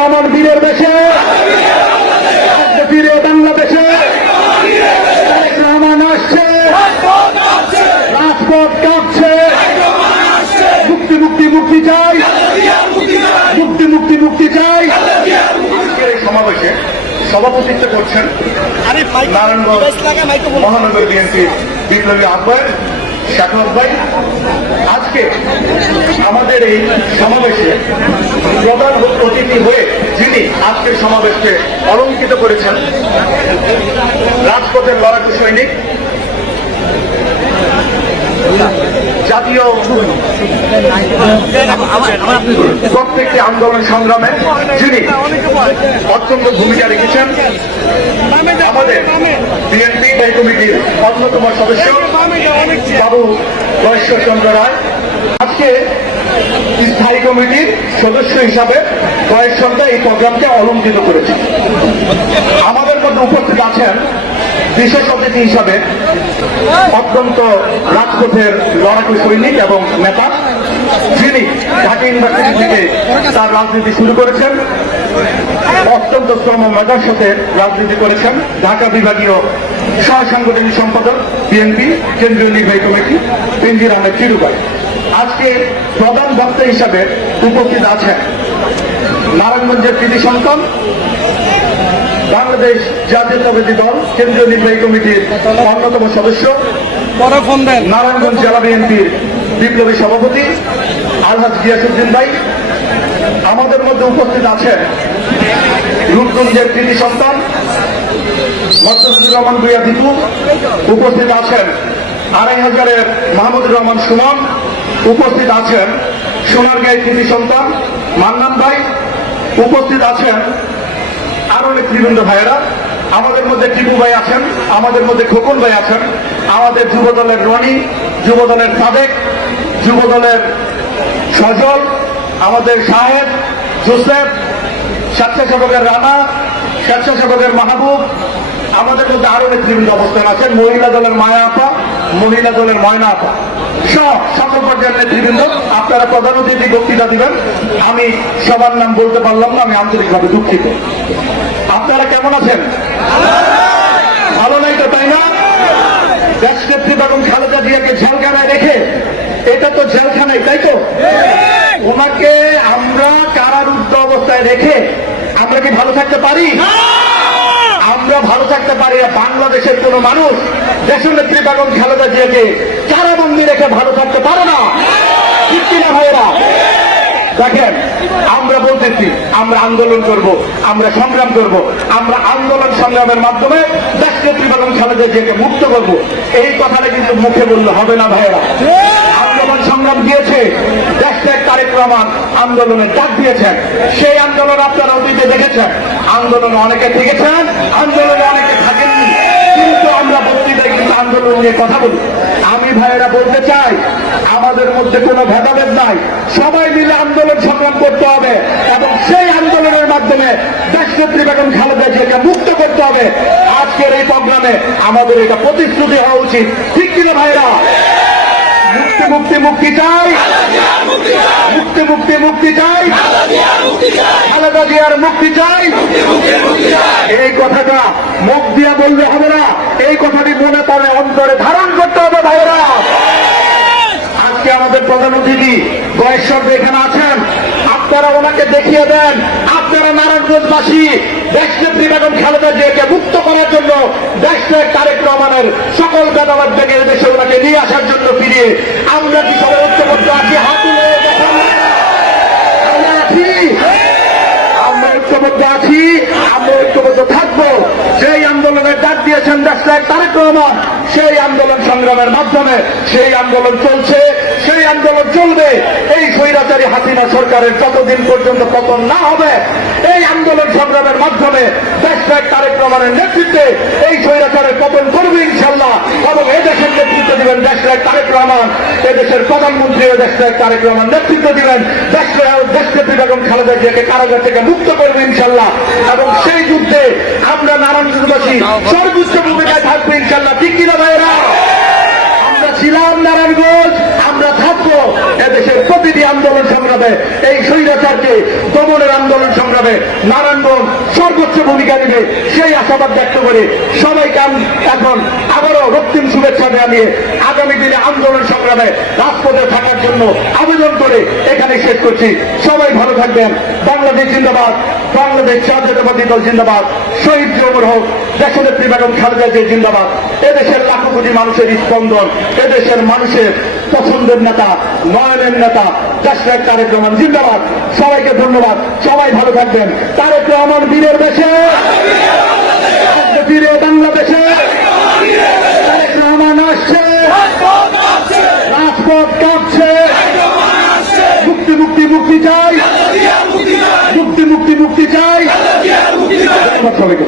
রহমান বীরের দেশে, বীরে বাংলাদেশে তারেক রহমান আসছে, রাজপথ কাঁপছে, মুক্তি মুক্তি মুক্তি চাই, মুক্তি মুক্তি মুক্তি চাই। আজকের এই সমাবেশে সভাপতিত্ব করছেন নারায়ণগঞ্জ মহানগর বিএনপি বিপ্লবী আহ্বায়ক শাখার ভাই। আজকে আমাদের এই সমাবেশে প্রধান অতিথি হয়ে যিনি আজকের সমাবেশকে অলঙ্কৃত করেছেন, রাজপথের লড়াকু সৈনিক, জাতীয় প্রত্যেকটি আন্দোলন সংগ্রামে যিনি অত্যন্ত ভূমিকা রেখেছেন, আমাদের বিএনপি স্থায়ী কমিটির অন্যতম সদস্য বাবু বৈশ্বচন্দ্র রায় আজকে স্থায়ী কমিটির সদস্য হিসাবে কয়েক সন্ধ্যা এই প্রোগ্রামকে অলঙ্কৃত করেছেন। আমাদের মধ্যে উপস্থিত আছেন বিশেষ অতিথি হিসাবে অত্যন্ত রাজপথের লড়াকু সৈনিক এবং নেতা, যিনি ঢাকা ইউনিভার্সিটি থেকে তার রাজনীতি শুরু করেছেন, অত্যন্ত শ্রম মেধার সাথে রাজনীতি করেছেন, ঢাকা বিভাগীয় সহ সাংগঠনিক সম্পাদক বিএনপি কেন্দ্রীয় নির্বাহী কমিটি বেনজির আহমেদ চিরু ভাই। আজকে প্রধান বক্তা হিসাবে উপস্থিত আছেন নারায়ণগঞ্জের কৃতি সন্তান, বাংলাদেশ জাতীয়তাবাদী দল কেন্দ্রীয় নির্বাহী কমিটির অন্যতম সদস্য, নারায়ণগঞ্জ জেলা বিএনপির বিপ্লবী সভাপতি আলহাজ গিয়াসউদ্দিন ভাই। আমাদের মধ্যে উপস্থিত আছেন রূপগঞ্জের কৃতি সন্তান মকসুদুর রহমান ভূঁইয়া দীপু, উপস্থিত আছেন ২৫০০-এর মাহমুদুর রহমান সুমন, উপস্থিত আছেন সোনারগাঁয়ের কৃতি সন্তান মান্নান ভাই, উপস্থিত আছেন আরো নেতৃবৃন্দ ভাইয়েরা। আমাদের মধ্যে টিপু ভাই আছেন, আমাদের মধ্যে খোকন ভাই আছেন, আমাদের যুব দলের রনি, যুব দলের সাদেক, যুব দলের সজল, আমাদের সাহেব জোসেফ, স্বেচ্ছাসেবকের রানা, স্বেচ্ছাসেবকের মাহবুব, আমাদের মধ্যে আরো নেতৃবৃন্দ অবস্থান আছেন, মহিলা দলের মায়া আপা, মহিলা দলের ময়না আপা, সকল পর্যায়ের নেতৃবৃন্দ। আপনারা প্রধান অতিথি বক্তৃতা দিবেন, আমি সবার নাম বলতে পারলাম না, আমি আন্তরিকভাবে দুঃখিত। আপনারা কেমন আছেন? ভালো নাই তো, তাই না? দেশনেত্রী বেগম খালেদা জিয়াকে জেলখানায় রেখে, এটা তো জেলখানায়, তাই তো? ওনাকে আমরা কারারুদ্ধ অবস্থায় রেখে আমরা কি ভালো থাকতে পারি? আমরা ভালো থাকতে পারি না। বাংলাদেশের কোন মানুষ দেশনেত্রী বেগম খালেদা জিয়াকে কারাবন্দী রেখে ভালো থাকতে পারে না, ঠিক কিনা ভাইয়েরা? দেখেন, আমরা বলতেছি আমরা আন্দোলন করব, আমরা সংগ্রাম করব, আমরা আন্দোলন সংগ্রামের মাধ্যমে দেশনেত্রী বেগম খালেদা জিয়াকে মুক্ত করব। এই কথাটা কিন্তু মুখে বললে হবে না ভাইয়েরা। আন্দোলন সংগ্রাম দিয়েছে দেশত্যাগ তারেক রহমান, আন্দোলনের ডাক দিয়েছেন, সেই আন্দোলন আপনারা অতীতে দেখেছেন। আন্দোলনে অনেকে থেকেছেন, আন্দোলনে অনেকে থাকেননি, কিন্তু আমরা বক্তৃতায় কিন্তু আন্দোলন নিয়ে কথা বলি। আমি ভাইয়েরা বলতে চাই, আমাদের মধ্যে কোনো ভেদাভেদ নাই, সবাই মিলে আন্দোলন সংগ্রাম করতে হবে এবং সেই আন্দোলনের মাধ্যমে দেশনেত্রী বেগম খালেদা জিয়াকে মুক্ত করতে হবে। আজকের এই প্রোগ্রামে আমাদের এটা প্রতিশ্রুতি হওয়া উচিত, ঠিক কিনা ভাইরা? মুক্তি মুক্তি মুক্তি চাই, মুক্তি মুক্তি মুক্তি চাই, খালেদা জিয়ার মুক্তি চাই। এই কথাটা মুখ দিয়ে বললে হবে না, এই কথাটি মনে পড়ে অন্তরে ধারণ করতে হবে ভাইরা। আজকে আমাদের প্রধান অতিথি গয়েশ্বর এখানে আছেন, আপনারা ওনাকে দেখিয়ে দেন, আপনারা নারায়ণগঞ্জবাসী দেশনেত্রী বেগম খালেদা জিয়াকে মুক্ত করার জন্য দেশত্যাগ তারেক রহমানের সকল বেদাবাদ থেকে দেশে ওনাকে নিয়ে আসার জন্য ফিরিয়ে আমরা কি সবাই ঐক্যবদ্ধ আছি? হাত তুলে দেখান। আমরা আছি, আমরা ঐক্যবদ্ধ আছি, আমরা ঐক্যবদ্ধ থাকবো। সেই আন্দোলনের ডাক দিয়েছেন দেশত্যাগ তারেক রহমান, সেই আন্দোলন সংগ্রামের মাধ্যমে সেই আন্দোলন চলছে, সেই আন্দোলন চলবে। এই স্বৈরাচারী হাসিনা সরকারের যতদিন পর্যন্ত পতন না হবে, এই আন্দোলন সংগ্রামের মাধ্যমে দেশত্যাগ তারেক রহমানের নেতৃত্বে এই স্বৈরাচারের পতন করবে ইনশাল্লাহ। এবং এই দেশের নেতৃত্ব দিবেন দেশত্যাগ তারেক রহমান, এদেশের প্রধানমন্ত্রী দেশত্যাগ তারেক রহমান নেতৃত্ব দিবেন, দেশনেত্রী বেগম খালেদা জিয়াকে কারাগার থেকে মুক্ত করবে ইনশাল্লাহ। এবং সেই যুদ্ধে আমরা নারায়ণগঞ্জবাসী সর্বোচ্চ ভূমিকায় থাকবো ইনশাল্লাহ, ঠিক কিনা ভাইয়েরা? আমরা ছিলাম নারায়ণগঞ্জ, আমরা থাকবো এদেশের প্রতিটি আন্দোলন সংগ্রামে, এই স্বৈরাচারকে দমনের আন্দোলন সংগ্রামে মাধ্যমে নারায়ণগঞ্জ সর্বোচ্চ ভূমিকা নেবে সেই আশাবাদ ব্যক্ত করে সবাইকে এখন আবারও রক্তিম শুভেচ্ছা জানিয়ে আগামী দিনে আন্দোলন সংগ্রামে রাজপথে থাকার জন্য আবেদন করে এখানে শেষ করছি। সবাই ভালো থাকবেন। বাংলাদেশ জিন্দাবাদ, বাংলাদেশ জাতীয়তাবাদী দল জিন্দাবাদ, শহীদ জিয়াউর হোক, দেশনেত্রী বেগম খালেদা জিয়া জিন্দাবাদ। এদেশের লাখো কোটি মানুষের স্পন্দন, এদেশের মানুষের পছন্দের নেতা, নয়নের নেতা দেশনায়ক তারেক রহমান জিন্দাবাদ। সবাইকে ধন্যবাদ, সবাই ভালো থাকবেন। তারেক রহমান বীরের দেশে, বীরে বাংলাদেশে তারেক রহমান আসছে, রাজপথ কাঁপছে। মুক্তি মুক্তি মুক্তি চাই, মুক্তি মুক্তি মুক্তি চাই। সবাইকে